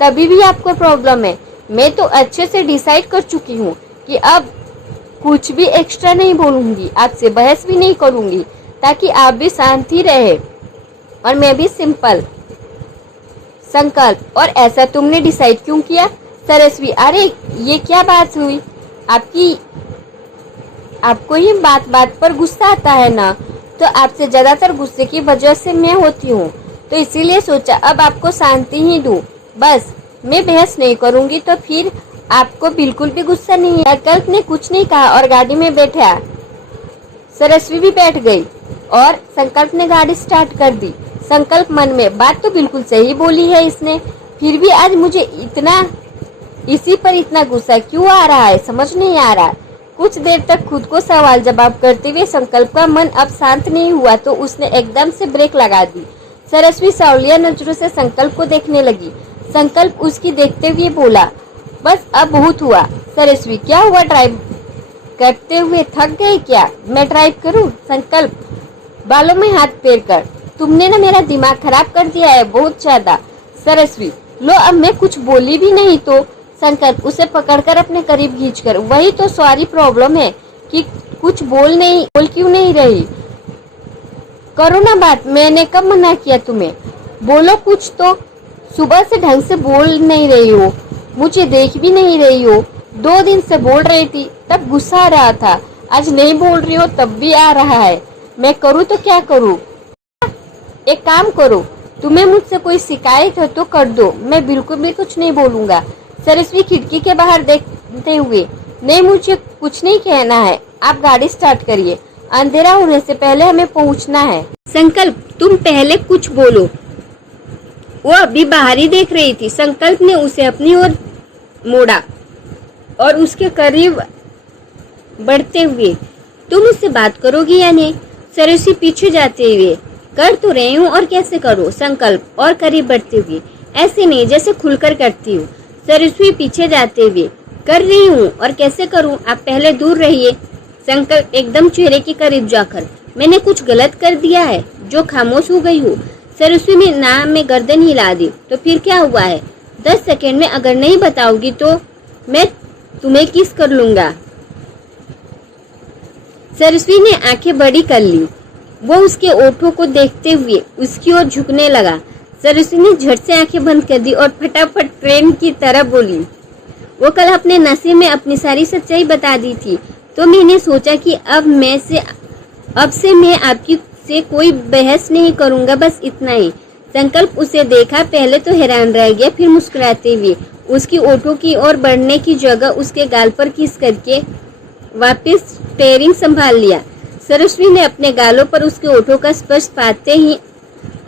तभी भी आपको प्रॉब्लम है। मैं तो अच्छे से डिसाइड कर चुकी हूँ कि अब कुछ भी एक्स्ट्रा नहीं बोलूंगी, आपसे बहस भी नहीं करूंगी, ताकि आप भी शांति रहे और मैं भी सिंपल। संकल्प, और ऐसा तुमने डिसाइड क्यों किया? सरस्वी, अरे ये क्या बात हुई? आपको ही बात बात पर गुस्सा आता है ना, तो आपसे ज्यादातर गुस्से की वजह से मैं होती हूँ, तो इसीलिए सोचा अब आपको शांति ही दूं। बस मैं बहस नहीं करूंगी तो फिर आपको बिल्कुल भी गुस्सा नहीं है। संकल्प ने कुछ नहीं कहा और गाड़ी में बैठा। सरस्वी भी बैठ गई और संकल्प ने गाड़ी स्टार्ट कर दी। संकल्प मन में, बात तो बिल्कुल सही बोली है इसने, फिर भी आज मुझे इसी पर इतना गुस्सा क्यों आ रहा है, समझ नहीं आ रहा। कुछ देर तक खुद को सवाल जवाब करते हुए संकल्प का मन अब शांत नहीं हुआ तो उसने एकदम से ब्रेक लगा दी। सरस्वी सावलिया नजरों से संकल्प को देखने लगी। संकल्प उसकी देखते हुए बोला, बस अब बहुत हुआ। सरस्वी, क्या हुआ, ड्राइव करते हुए थक गए क्या? मैं ड्राइव करूं? संकल्प बालों में हाथ फेर कर, तुमने ना मेरा दिमाग खराब कर दिया है बहुत ज्यादा। सरस्वी, लो अब मैं कुछ बोली भी नहीं तो। संकल्प उसे पकड़कर अपने करीब खींचकर, वही तो सारी प्रॉब्लम है कि कुछ बोल क्यों नहीं रही? करो ना बात, मैंने कब मना किया तुम्हें? बोलो कुछ तो। सुबह से ढंग से बोल नहीं रही हो, मुझे देख भी नहीं रही हो। 2 दिन से बोल रही थी तब गुस्सा आ रहा था, आज नहीं बोल रही हो तब भी आ रहा है। मैं करूँ तो क्या करूँ? एक काम करो, तुम्हें मुझसे कोई शिकायत है तो कर दो, मैं बिल्कुल भी कुछ नहीं बोलूंगा। सरस्वी खिड़की के बाहर देखते हुए, नहीं मुझे कुछ नहीं कहना है, आप गाड़ी स्टार्ट करिए, अंधेरा होने से पहले हमें पहुंचना है। संकल्प, तुम पहले कुछ बोलो। वो अभी बाहर ही देख रही थी। संकल्प ने उसे अपनी ओर मोड़ा और उसके करीब बढ़ते हुए, तुम मुझसे बात करोगी या नहीं? सरस्वी पीछे जाते हुए, कर तो रही हूँ और कैसे करो? संकल्प और करीब बढ़ते हुए, ऐसे नहीं जैसे खुलकर करती हूँ। सरस्वी पीछे जाते हुए, कर रही हूँ और कैसे करूँ? आप पहले दूर रहिए। संकल्प एकदम चेहरे के करीब जाकर, मैंने कुछ गलत कर दिया है जो खामोश हो गई हूँ? सरस्वी में नाम में गर्दन हिला दी, तो फिर क्या हुआ है? 10 सेकेंड में अगर नहीं बताओगी तो मैं तुम्हें किस कर लूंगा। सरस्वी ने आंखें बड़ी कर ली। वो उसके ओठों को देखते हुए उसकी ओर झुकने लगा। सरस्वी ने झट से आंखें बंद कर दी और फटाफट ट्रेन की तरह बोली, वो कल अपने नशे में अपनी सारी सच्चाई बता दी थी, तो मैंने सोचा कि अब से मैं आपकी से कोई बहस नहीं करूंगा, बस इतना ही। संकल्प उसे देखा, पहले तो हैरान रह गया, फिर मुस्कुराते हुए उसकी ओठों की ओर बढ़ने की जगह उसके गाल पर किस करके वापस स्टीयरिंग संभाल लिया। सरस्वी ने अपने गालों पर उसके ओठों का स्पर्श पाते ही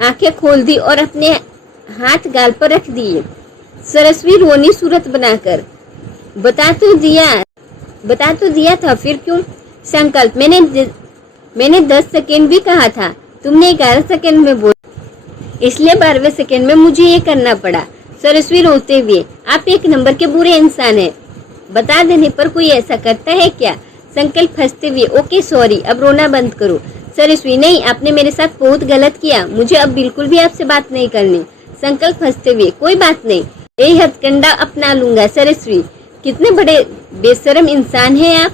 आंखें खोल दी और अपने हाथ गाल पर रख दिए। सरस्वी रोनी सूरत बनाकर, बता तो दिया था, फिर क्यों? संकल्प, मैंने 10 सेकेंड भी कहा था, तुमने 11 सेकेंड में बोला, इसलिए 12वें सेकेंड में मुझे ये करना पड़ा। सरस्वी रोते हुए, आप एक नंबर के बुरे इंसान हैं, बता देने पर कोई ऐसा करता है क्या? संकल्प हंसते हुए, ओके सॉरी, अब रोना बंद करो। सरस्वी, नहीं, आपने मेरे साथ बहुत गलत किया, मुझे अब बिल्कुल भी आपसे बात नहीं करनी। संकल्प हंसते हुए, कोई बात नहीं, यही हथकंडा अपना लूंगा। सरस्वी, कितने बड़े बेशर्म इंसान हैं आप।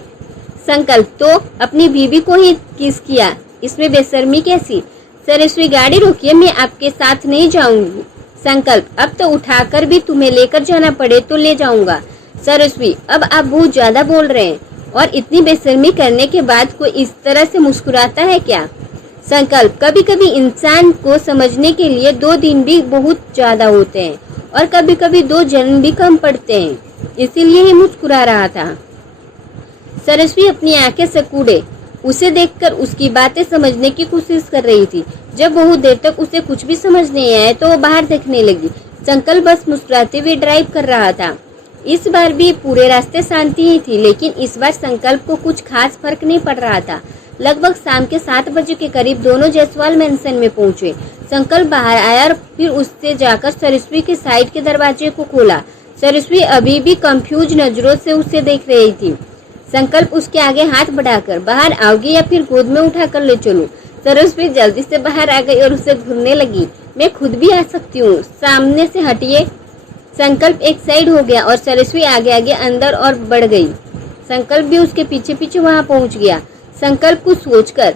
संकल्प, तो अपनी बीवी को ही किस किया, इसमें बेशर्मी कैसी? सरस्वी, गाड़ी रोकिए, मैं आपके साथ नहीं जाऊंगी। संकल्प, अब तो उठाकर भी तुम्हें लेकर जाना पड़े तो ले जाऊंगा। सरस्वी, अब आप बहुत ज्यादा बोल रहे हैं, और इतनी बेशर्मी करने के बाद कोई इस तरह से मुस्कुराता है क्या? संकल्प, कभी कभी इंसान को समझने के लिए 2 दिन भी बहुत ज्यादा होते हैं और कभी कभी 2 जन्म भी कम पड़ते हैं, इसीलिए ही मुस्कुरा रहा था। सरस्वी अपनी आंखें सकूड़े उसे देखकर उसकी बातें समझने की कोशिश कर रही थी। जब बहुत देर तक उसे कुछ भी समझ नहीं आया तो वो बाहर देखने लगी। संकल्प बस मुस्कुराते हुए ड्राइव कर रहा था। इस बार भी पूरे रास्ते शांति ही थी, लेकिन इस बार संकल्प को कुछ खास फर्क नहीं पड़ रहा था। लगभग शाम के 7 बजे के करीब दोनों जायसवाल मैंशन में पहुंचे। संकल्प बाहर आया और फिर उससे जाकर सरस्वी के साइड के दरवाजे को खोला। सरस्वी अभी भी कंफ्यूज नजरों से उसे देख रही थी। संकल्प उसके आगे हाथ बढ़ाकर, बाहर आओगे या फिर गोद में उठा कर ले चलूं? सरस्वी जल्दी से बाहर आ गई और उसे घूरने लगी, मैं खुद भी आ सकती हूँ, सामने से हटिए। संकल्प एक साइड हो गया और सरस्वी आगे आगे अंदर और बढ़ गई। संकल्प भी उसके पीछे पीछे वहां पहुंच गया। संकल्प कुछ सोचकर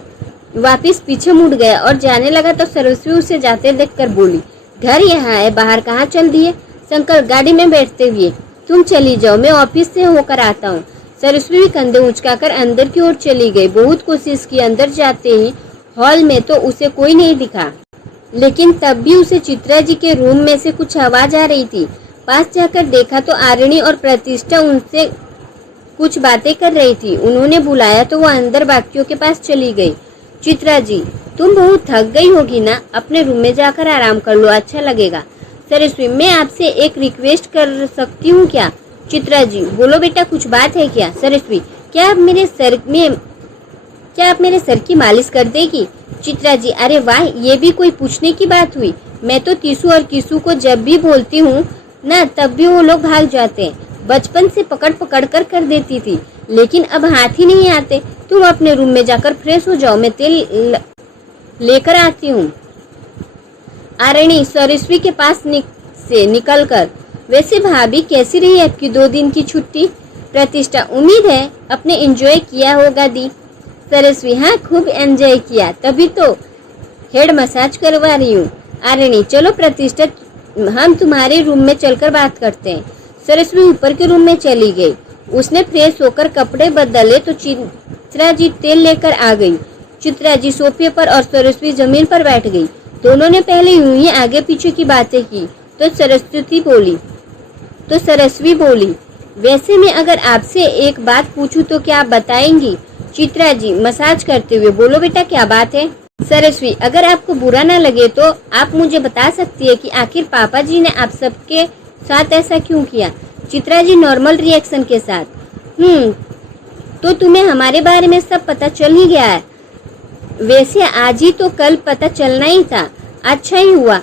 वापिस पीछे मुड़ गया और जाने लगा तो सरस्वी उसे जाते देखकर बोली, घर यहाँ है, बाहर कहाँ चल दिए? संकल्प गाड़ी में बैठते हुए, तुम चली जाओ, मैं ऑफिस से होकर आता हूँ। सरस्वती भी कंधे उचकाकर अंदर की ओर चली गई। बहुत कोशिश की, अंदर जाते ही हॉल में तो उसे कोई नहीं दिखा, लेकिन तब भी उसे चित्रा जी के रूम में से कुछ आवाज आ रही थी। पास जाकर देखा तो आरणी और प्रतिष्ठा उनसे कुछ बातें कर रही थी। उन्होंने बुलाया तो वो अंदर बाकियों के पास चली गई। चित्रा जी, तुम बहुत थक गई होगी ना, अपने रूम में जाकर आराम कर लो, अच्छा लगेगा। सरस्वती, मैं आपसे एक रिक्वेस्ट कर सकती हूँ क्या? चित्रा जी, बोलो बेटा, कुछ बात है क्या? सरस्वती, क्या आप मेरे सर की मालिश कर देगी? चित्रा जी, अरे वाह, ये भी कोई पूछने की बात हुई। मैं तो तीसू और किसू को जब भी बोलती हूँ ना, तब भी वो लोग भाग जाते हैं। बचपन से पकड़ पकड़ कर देती थी, लेकिन अब हाथ ही नहीं आते। तुम अपने रूम में जाकर फ्रेश हो जाओ, मैं तेल लेकर आती हूँ। आरणी सरस्वती के पास से निकलकर, वैसे भाभी कैसी रही आपकी 2 दिन की छुट्टी? प्रतिष्ठा, उम्मीद है आपने एंजॉय किया होगा दी। सरस्वती, हाँ खूब एंजॉय किया, तभी तो हेड मसाज करवा रही हूँ। आरणी, चलो प्रतिष्ठा, हम तुम्हारे रूम में चलकर बात करते हैं। सरस्वती ऊपर के रूम में चली गई। उसने फ्रेश होकर कपड़े बदले तो चित्रा जी तेल लेकर आ गई। चित्रा जी सोफे पर और सरस्वती जमीन पर बैठ गई। दोनों ने पहले यूं ही आगे पीछे की बातें की तो सरस्वती बोली, वैसे मैं अगर आपसे एक बात पूछूं तो क्या आप बताएंगी? चित्रा जी मसाज करते हुए, बोलो बेटा, क्या बात है? सरस्वती, अगर आपको बुरा ना लगे तो आप मुझे बता सकती है कि आखिर पापा जी ने आप सबके साथ ऐसा क्यों किया? चित्रा जी नॉर्मल रिएक्शन के साथ, तो तुम्हें हमारे बारे में सब पता चल ही गया है। वैसे आज ही तो कल पता चलना ही था, अच्छा ही हुआ।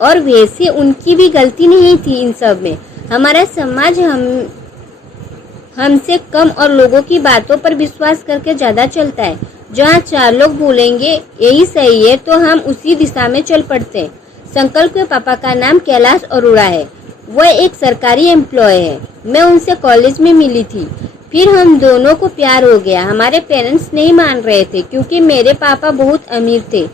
और वैसे उनकी भी गलती नहीं थी इन सब में। हमारा समाज हमसे कम और लोगों की बातों पर विश्वास करके ज्यादा चलता है। जहाँ 4 लोग बोलेंगे यही सही है तो हम उसी दिशा में चल पड़ते हैं। संकल्प के पापा का नाम कैलाश अरोड़ा है, वह एक सरकारी एम्प्लॉय है। मैं उनसे कॉलेज में मिली थी, फिर हम दोनों को प्यार हो गया। हमारे पेरेंट्स नहीं मान रहे थे क्योंकि मेरे पापा बहुत अमीर थे।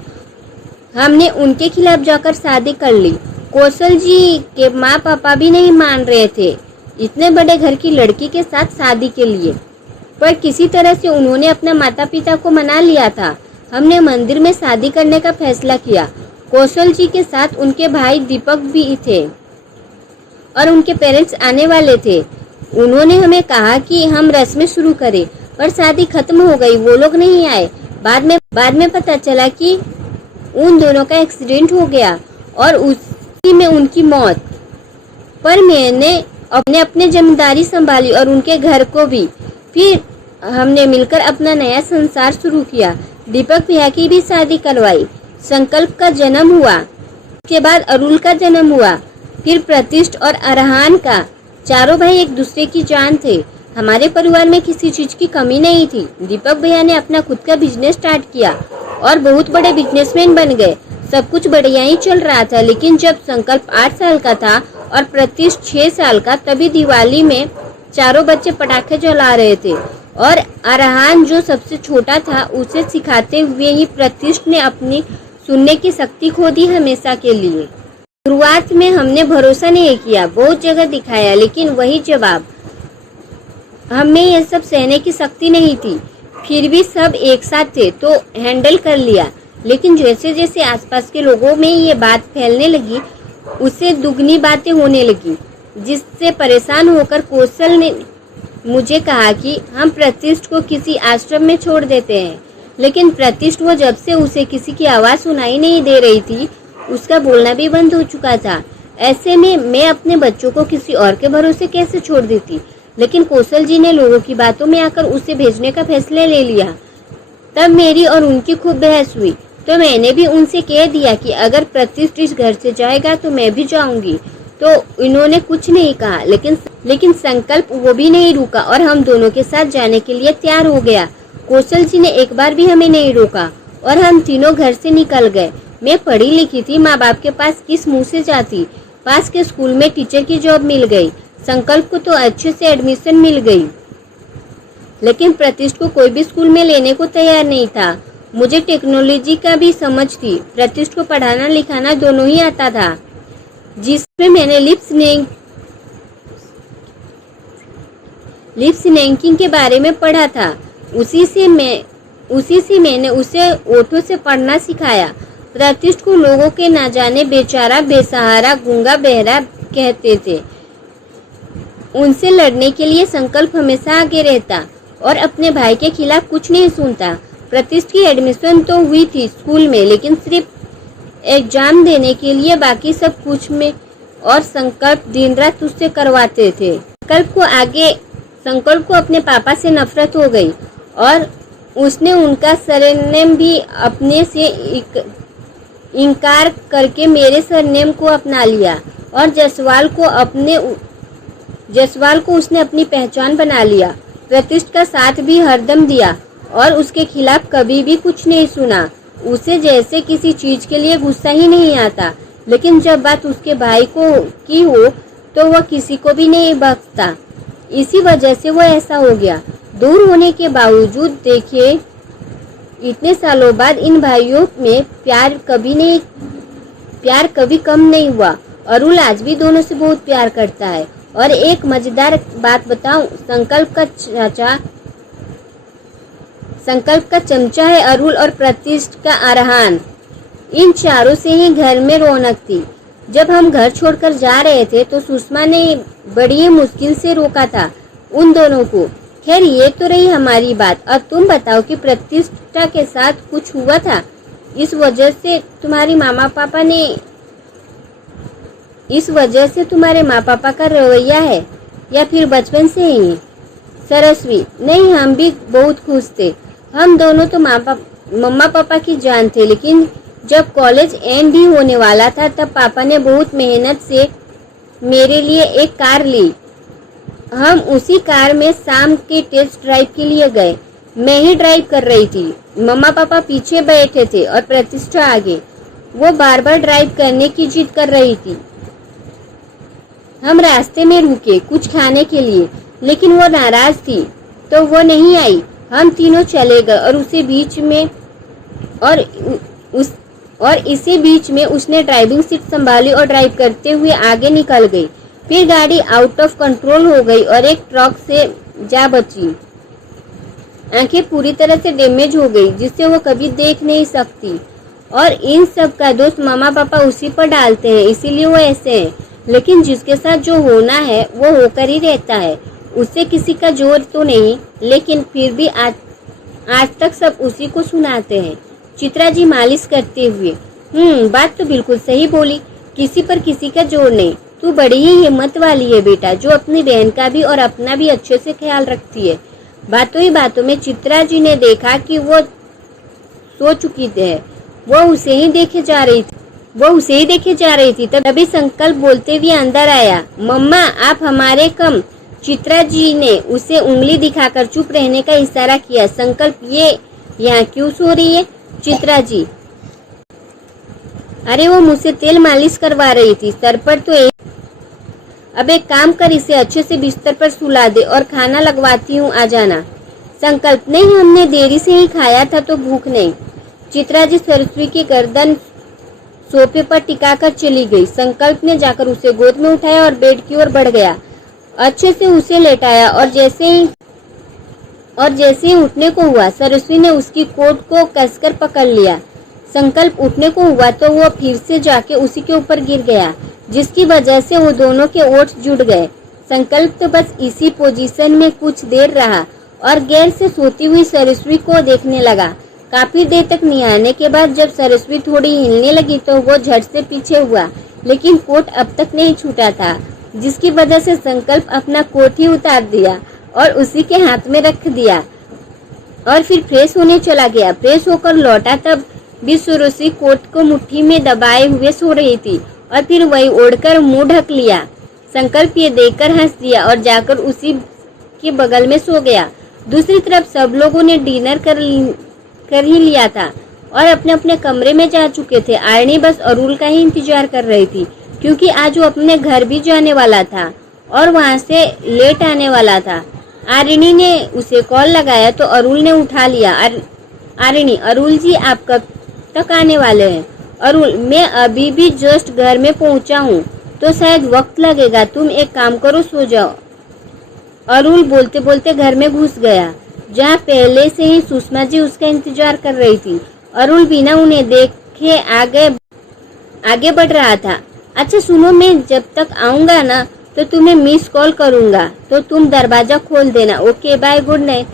हमने उनके खिलाफ जाकर शादी कर ली। कौशल जी के माँ पापा भी नहीं मान रहे थे इतने बड़े घर की लड़की के साथ शादी के लिए, पर किसी तरह से उन्होंने अपने माता पिता को मना लिया था। हमने मंदिर में शादी करने का फैसला किया। कौशल जी के साथ उनके भाई दीपक भी थे और उनके पेरेंट्स आने वाले थे। उन्होंने हमें कहा कि हम रस्में शुरू करें, पर शादी खत्म हो गई, वो लोग नहीं आए। बाद में पता चला कि उन दोनों का एक्सीडेंट हो गया और उसी में उनकी मौत। पर मैंने अपने जिम्मेदारी संभाली और उनके घर को भी। फिर हमने मिलकर अपना नया संसार शुरू किया। दीपक भैया की भी शादी करवाई। संकल्प का जन्म हुआ, उसके बाद अरुल का जन्म हुआ, फिर प्रतिष्ठ और अरहान का। चारों भाई एक दूसरे की जान थे। हमारे परिवार में किसी चीज की कमी नहीं थी। दीपक भैया ने अपना खुद का बिजनेस स्टार्ट किया और बहुत बड़े बिजनेसमैन बन गए। सब कुछ बढ़िया ही चल रहा था, लेकिन जब संकल्प 8 साल का था और प्रतिष्ठ 6 साल का, तभी दिवाली में चारों बच्चे पटाखे जला रहे थे और अरहान जो सबसे छोटा था उसे सिखाते हुए ही प्रतिष्ठ ने अपनी सुनने की शक्ति खो दी हमेशा के लिए। शुरुआत में हमने भरोसा नहीं किया, बहुत जगह दिखाया, लेकिन वही जवाब। हमें यह सब सहने की शक्ति नहीं थी। फिर भी सब एक साथ थे तो हैंडल कर लिया। लेकिन जैसे जैसे आसपास के लोगों में ये बात फैलने लगी, उससे दुगनी बातें होने लगी, जिससे परेशान होकर कौशल ने मुझे कहा कि हम प्रतिष्ठ को किसी आश्रम में छोड़ देते हैं। लेकिन प्रतिष्ठ, वो जब से उसे किसी की आवाज़ सुनाई नहीं दे रही थी, उसका बोलना भी बंद हो चुका था। ऐसे में मैं अपने बच्चों को किसी और के भरोसे कैसे छोड़ देती? लेकिन कौशल जी ने लोगों की बातों में आकर उसे भेजने का फैसला ले लिया। तब मेरी और उनकी खूब बहस हुई, तो मैंने भी उनसे कह दिया कि अगर प्रतिष्ठ इस घर से जाएगा तो मैं भी जाऊंगी। तो इन्होंने कुछ नहीं कहा, लेकिन संकल्प वो भी नहीं रुका और हम दोनों के साथ जाने के लिए तैयार हो गया। कौशल जी ने एक बार भी हमें नहीं रोका और हम तीनों घर से निकल गए। मैं पढ़ी लिखी थी, माँ बाप के पास किस मुंह से जाती। पास के स्कूल में टीचर की जॉब मिल गई। संकल्प को तो अच्छे से एडमिशन मिल गई, लेकिन प्रतिष्ठ को कोई भी स्कूल में लेने को तैयार नहीं था। मुझे टेक्नोलॉजी का भी समझ थी। प्रतिष्ठ को पढ़ाना लिखाना दोनों ही आता था। जिसमें मैंने लिप सिंकिंग के बारे में पढ़ा था। उसी से मैंने उसे ओठों से पढ़ना सिखाया। प्रतिष्ठ को लोगों के ना जाने बेचारा, बेसहारा, गूंगा, बहरा कहते थे। उनसे लड़ने के लिए संकल्प हमेशा आगे रहता और अपने भाई के खिलाफ कुछ नहीं सुनता। प्रतिष्ठ की एडमिशन तो हुई थी स्कूल में, लेकिन सिर्फ एग्जाम देने के लिए, बाकी सब कुछ में। और संकल्प दिन रात उससे करवाते थे। संकल्प को अपने पापा से नफरत हो गई और उसने उनका सरनेम भी अपने से इनकार करके मेरे सरनेम को अपना लिया। और जसवाल को उसने अपनी पहचान बना लिया। प्रतिष्ठ का साथ भी हरदम दिया और उसके खिलाफ कभी भी कुछ नहीं सुना। उसे जैसे किसी चीज के लिए गुस्सा ही नहीं आता, लेकिन जब बात उसके भाई की हो तो वह किसी को भी नहीं बख्शता। इसी वजह से वो ऐसा हो गया। दूर होने के बावजूद देखिए, इतने सालों बाद इन भाइयों में प्यार कभी कम नहीं हुआ। अरुल आज भी दोनों से बहुत प्यार करता है। और एक मजेदार बात बताऊं, संकल्प का चमचा है अरुल और प्रतिष्ठ का अरहान। इन चारों से ही घर में रौनक थी। जब हम घर छोड़कर जा रहे थे तो सुषमा ने बड़ी मुश्किल से रोका था उन दोनों को। खैर, ये तो रही हमारी बात। अब तुम बताओ कि प्रतिष्ठा के साथ कुछ हुआ था? इस वजह से तुम्हारे माँ पापा का रवैया है, या फिर बचपन से ही? सरस्वी: नहीं, हम भी बहुत खुश थे। हम दोनों तो मम्मा पापा की जान थे, लेकिन जब कॉलेज एंड ही होने वाला था तब पापा ने बहुत मेहनत से मेरे लिए एक कार ली। हम उसी कार में शाम के टेस्ट ड्राइव के लिए गए। मैं ही ड्राइव कर रही थी, मम्मा पापा पीछे बैठे थे और प्रतिष्ठा आगे। वो बार बार ड्राइव करने की जिद कर रही थी। हम रास्ते में रुके कुछ खाने के लिए, लेकिन वो नाराज थी तो वो नहीं आई। हम तीनों चले गए और इसी बीच में उसने ड्राइविंग सीट संभाली और ड्राइव करते हुए आगे निकल गई। फिर गाड़ी आउट ऑफ कंट्रोल हो गई और एक ट्रक से जा बची। आंखें पूरी तरह से डैमेज हो गई, जिससे वो कभी देख नहीं सकती। और इन सब का दोष मामा पापा उसी पर डालते हैं, इसीलिए वो ऐसे हैं। लेकिन जिसके साथ जो होना है वो होकर ही रहता है। उससे किसी का जोर तो नहीं, लेकिन फिर भी आज तक सब उसी को सुनाते हैं। चित्रा जी मालिश करते हुए: बात तो बिल्कुल सही बोली। किसी पर किसी का जोर नहीं। तू बड़ी ही हिम्मत वाली है बेटा, जो अपनी बहन का भी और अपना भी अच्छे से ख्याल रखती है। बातों ही बातों में चित्रा जी ने देखा कि वो सो चुकी है। वो उसे ही देखे जा रही थी। तभी संकल्प बोलते हुए अंदर आया: मम्मा, आप हमारे कम। चित्रा जी ने उसे उंगली दिखाकर चुप रहने का इशारा किया। संकल्प: ये यहाँ क्यों सो रही है? चित्रा जी: अरे वो मुझसे तेल मालिश करवा रही थी, सर पर तो अब एक काम कर, इसे अच्छे से बिस्तर पर सुला दे और खाना लगवाती हूँ, आ जाना। संकल्प: नहीं, हमने देरी से ही खाया था तो भूख नहीं। चित्रा जी सरस्वी की गर्दन सोफे पर टिकाकर चली गई। संकल्प ने जाकर उसे गोद में उठाया और बेड की ओर बढ़ गया। अच्छे से उसे लेटाया और जैसे ही उठने को हुआ, सरस्वी ने उसकी कोट को कसकर पकड़ लिया। संकल्प उठने को हुआ तो वो फिर से जाके उसी के ऊपर गिर गया, जिसकी वजह से वो दोनों के ओठ जुड़ गए। संकल्प तो बस इसी पोजीशन में कुछ देर रहा और गैर से सोती हुई सरस्वी को देखने लगा। काफी देर तक निहारने के बाद जब सरस्वी थोड़ी हिलने लगी तो वो झट से पीछे हुआ, लेकिन कोट अब तक नहीं छूटा था, जिसकी वजह से संकल्प अपना कोट ही उतार दिया और उसी के हाथ में रख दिया और फिर फ्रेश होने चला गया। फ्रेश होकर लौटा तब भी सरस्वी कोट को मुट्ठी में दबाए हुए सो रही थी और फिर वही ओढ़कर मुंह ढक लिया। संकल्प ये देखकर हंस दिया और जाकर उसी के बगल में सो गया। दूसरी तरफ सब लोगों ने डिनर कर ही लिया था और अपने अपने कमरे में जा चुके थे। आरणी बस अरुल का ही इंतजार कर रही थी, क्योंकि आज वो अपने घर भी जाने वाला था और वहां से लेट आने वाला था। आरणी ने उसे कॉल लगाया तो अरुल ने उठा लिया। आरणी: अरुल जी, आप कब तक आने वाले हैं? अरुल: मैं अभी भी जस्ट घर में पहुंचा हूँ। तो शायद वक्त लगेगा, तुम एक काम करो, सो जाओ। अरुण बोलते बोलते घर में घुस गया, जहाँ पहले से ही सुषमा जी उसका इंतजार कर रही थी। अरुण बिना उन्हें देखे आगे बढ़ रहा था। अच्छा सुनो, मैं जब तक आऊँगा ना तो तुम्हें मिस कॉल करूँगा, तो तुम दरवाज़ा खोल देना। Okay bye, good night.